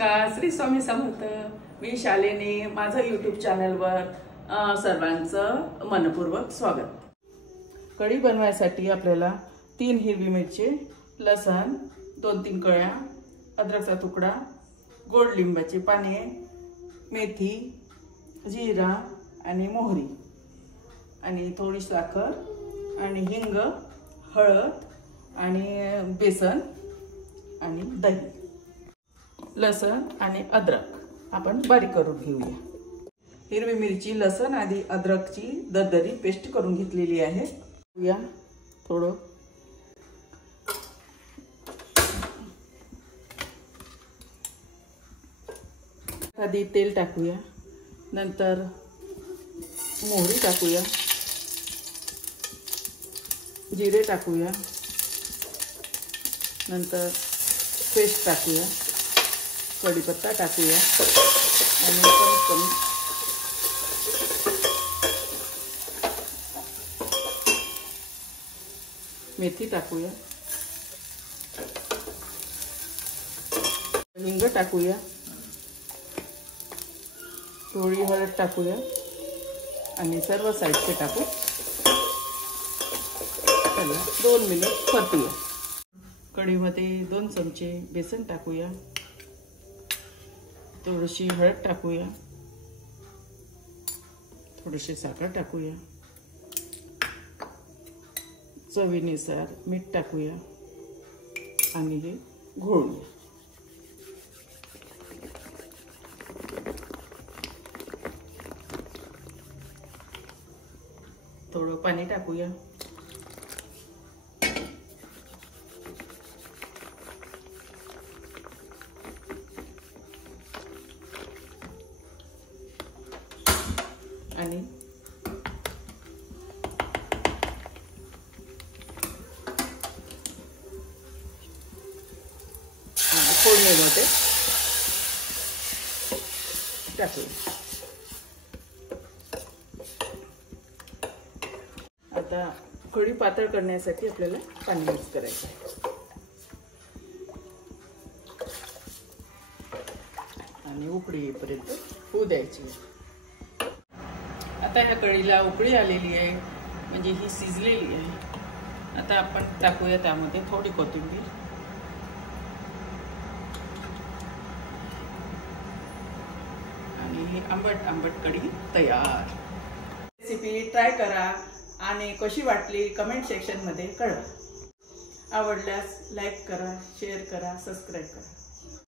नमस्कार, श्री स्वामी समर्थ। मी शालिनी, माझं यूट्यूब चॅनलवर सर्वांचं मनपूर्वक स्वागत। कढी बनवायसाठी आपल्याला 3 हिरवी मिरची, लसण 2-3 कळ्या, अद्रकचा तुकडा, गोड लिंबाची पाने, मेथी, जिरा आणि मोहरी आणि थोडी साखर आणि हिंग, हळद आणि बेसन आणि दही, लसण आणि अद्रक आपण बारीक करून घेऊया। हिरवी मिरची, लसण आणि अद्रकची दरदरी पेस्ट करून घेतलेली आहे। या थोडं आधी तेल टाकूया, नंतर मोहरी टाकूया, जिरे टाकूया, नंतर पेस्ट टाकूया, कढीपत्ता टाकूया आणि कमी मेथी टाकूया, हिंग टाकूया, थोडी हळद टाकूया आणि सर्व साहित्य टाकू त्याला 2 मिनिट परतूया। कढीमध्ये 2 चमचे बेसन टाकूया, थोडीशी हळद टाकूया, थोडीशी साखर टाकूया, चवीनुसार मीठ टाकूया आणि हे घोळूया। थोडं पाणी टाकूया, आणि फोडणीमध्ये टाकूया। आता कढी पातळ करण्यासाठी आपल्याला पाणी मिक्स करायचं आहे आणि उकळी येईपर्यंत होऊ द्यायची। आता ह्या कढीला उकळी आलेली आहे, म्हणजे ही शिजलेली आहे। आता आपण टाकूया त्यामध्ये थोडी कोथिंबीर आणि ही आंबट कढी तयार। रेसिपी ट्राय करा आणि कशी वाटली कमेंट सेक्शन मध्ये कळवा। आवडल्यास लाईक करा, शेअर करा, सबस्क्राईब करा।